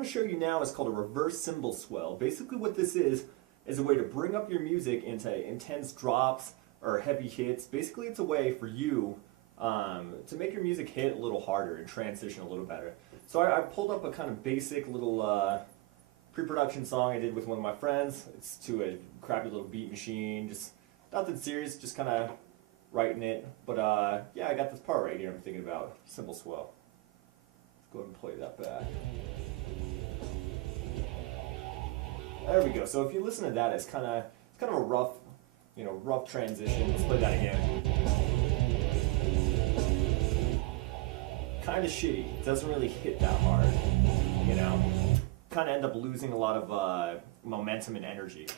want to show you now is called a reverse cymbal swell. Basically what this is a way to bring up your music into intense drops or heavy hits. Basically it's a way for you to make your music hit a little harder and transition a little better. So I pulled up a kind of basic little pre-production song I did with one of my friends. It's to a crappy little beat machine, just nothing serious, just kind of writing it. But yeah, I got this part right here I'm thinking about, cymbal swell. Let's go ahead and play that back. There we go. So if you listen to that, it's kind of a rough, rough transition. Let's play that again. Kind of shitty. It doesn't really hit that hard, Kind of end up losing a lot of momentum and energy,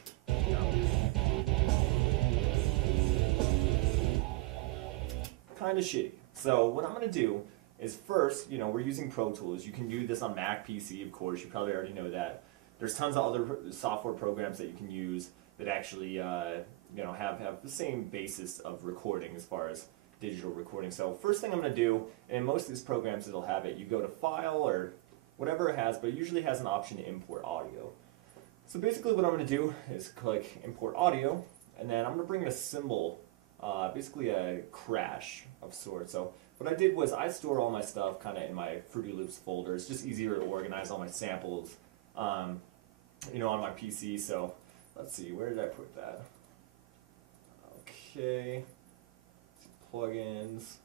Kind of shitty. So what I'm going to do is first, we're using Pro Tools. You can do this on Mac, PC, of course. You probably already know that. There's tons of other software programs that you can use that actually, have the same basis of recording as far as digital recording. So first thing I'm going to do, and in most of these programs it'll have it, you go to File or whatever it has, but it usually has an option to import audio. So basically what I'm going to do is click Import Audio, and then I'm going to bring a cymbal, basically a crash of sorts. So what I did was I store all my stuff kind of in my Fruity Loops folder. It's just easier to organize all my samples, on my PC. So let's see, where did I put that? Okay, plugins.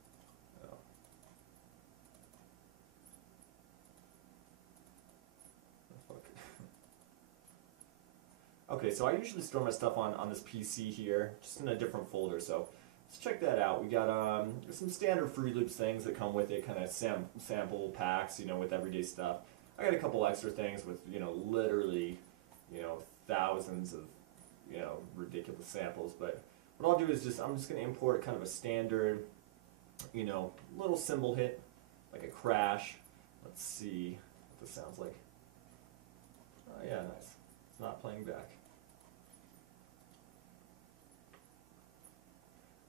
Okay, so I usually store my stuff on this PC here, just in a different folder, so let's check that out. We got some standard Fruity Loops things that come with it, kind of sample packs, with everyday stuff. I got a couple extra things with, literally, thousands of, ridiculous samples, but what I'll do is I'm just going to import kind of a standard, little cymbal hit, like a crash. Let's see what this sounds like. Oh yeah, nice. It's not playing back.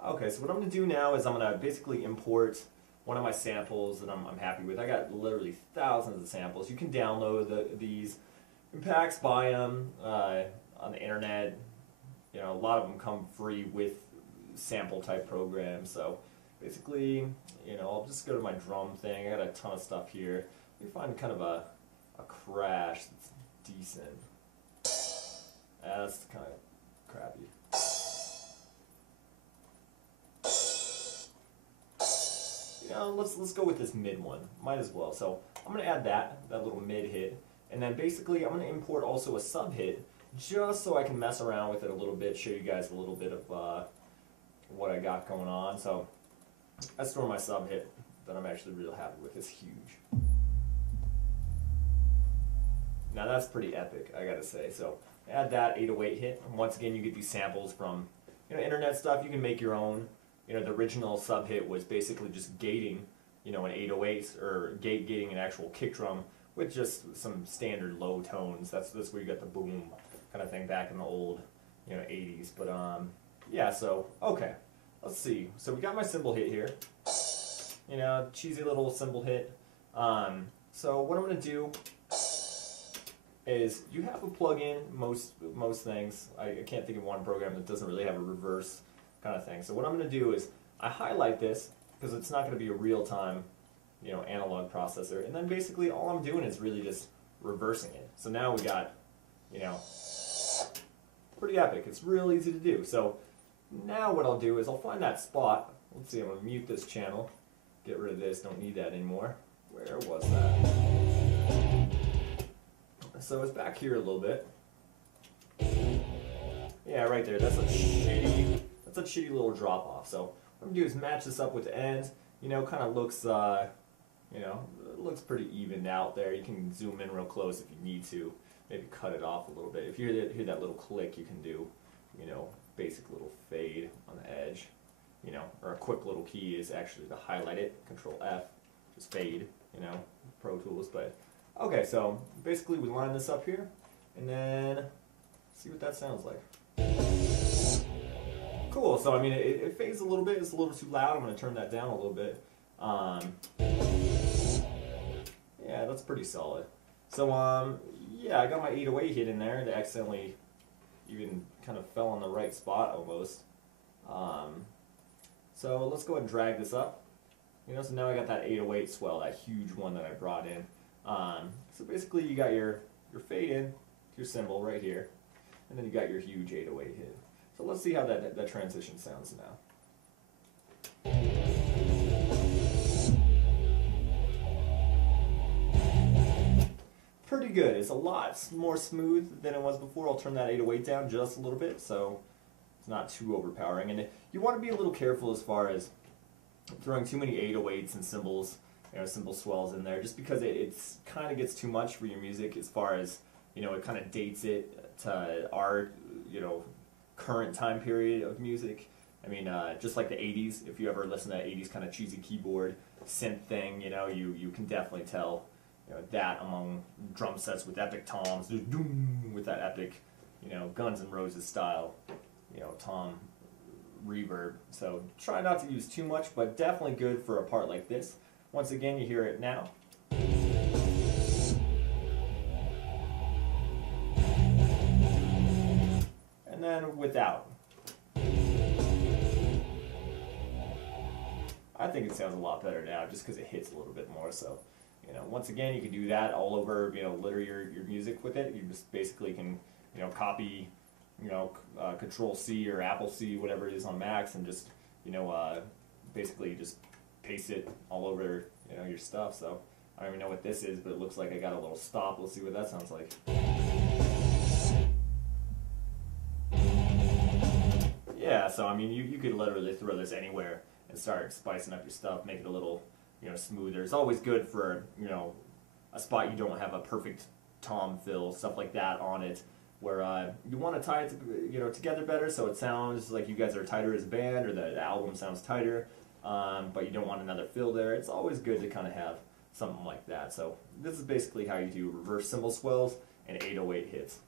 Okay, so what I'm going to do now is I'm going to basically import one of my samples that I'm happy with. I got literally thousands of samples. You can download these in packs, buy them on the internet. A lot of them come free with sample type programs. So basically, I'll just go to my drum thing. I got a ton of stuff here. Let me find kind of a crash that's decent. That's kind of crappy. Let's go with this mid one. Might as well. So I'm going to add that little mid hit, and then basically I'm going to import also a sub hit, just so I can mess around with it a little bit, show you guys a little bit of what I got going on. So I store my sub hit that I'm actually real happy with. It's huge. Now that's pretty epic, I gotta say. So add that 808 hit. And once again, you get these samples from internet stuff. You can make your own. The original sub hit was basically just gating, an 808 or gating an actual kick drum with just some standard low tones. That's where you got the boom kind of thing back in the old, 80s. But yeah. So okay, let's see. So we got my cymbal hit here. Cheesy little cymbal hit. So what I'm gonna do is you have a plugin. Most things. I can't think of one program that doesn't really have a reverse kind of thing. So what I'm going to do is I highlight this because it's not going to be a real-time, analog processor. And then basically all I'm doing is really just reversing it. So now we got, pretty epic. It's real easy to do. So now what I'll do is I'll find that spot. Let's see, I'm going to mute this channel. Get rid of this. Don't need that anymore. Where was that? So it's back here a little bit. Yeah, right there. That's a shitty little drop off. So what I'm gonna do is match this up with the ends. Kind of looks, it looks pretty evened out there. You can zoom in real close if you need to. Maybe cut it off a little bit. If you hear that little click, you can do, basic little fade on the edge. Or a quick little key is actually to highlight it. Control F, just fade. Pro Tools. But okay, so basically we line this up here, and then see what that sounds like. Cool. So I mean, it fades a little bit. It's a little too loud. I'm going to turn that down a little bit. Yeah, that's pretty solid. So yeah, I got my 808 hit in there. It accidentally even kind of fell on the right spot almost. Um, so let's go ahead and drag this up. So now I got that 808 swell, that huge one that I brought in. So basically you got your fade in, your cymbal right here, and then you got your huge 808 hit. So let's see how that transition sounds now. Pretty good. It's a lot more smooth than it was before. I'll turn that 808 down just a little bit so it's not too overpowering. And you want to be a little careful as far as throwing too many 808s and cymbals, cymbal swells in there, just because it's kind of gets too much for your music as far as, it kind of dates it to our, current time period of music. I mean, just like the 80s, if you ever listen to that 80s kind of cheesy keyboard synth thing, you can definitely tell that among drum sets with epic toms, with that epic, Guns N' Roses style, tom reverb. So try not to use too much, but definitely good for a part like this. Once again, you hear it now. And then without. I think it sounds a lot better now just because it hits a little bit more. So, once again, you can do that all over, litter your music with it. You just basically can, copy, Control C or Apple C, whatever it is on Macs, and just, basically just paste it all over, your stuff. So, I don't even know what this is, but it looks like I got a little stop. Let's see what that sounds like. Yeah, so I mean, you could literally throw this anywhere and start spicing up your stuff, make it a little, smoother. It's always good for, a spot you don't have a perfect tom fill, stuff like that on it, where you want to tie it, together better, so it sounds like you guys are tighter as a band, or the album sounds tighter, but you don't want another fill there. It's always good to kind of have something like that. So this is basically how you do reverse cymbal swells and 808 hits.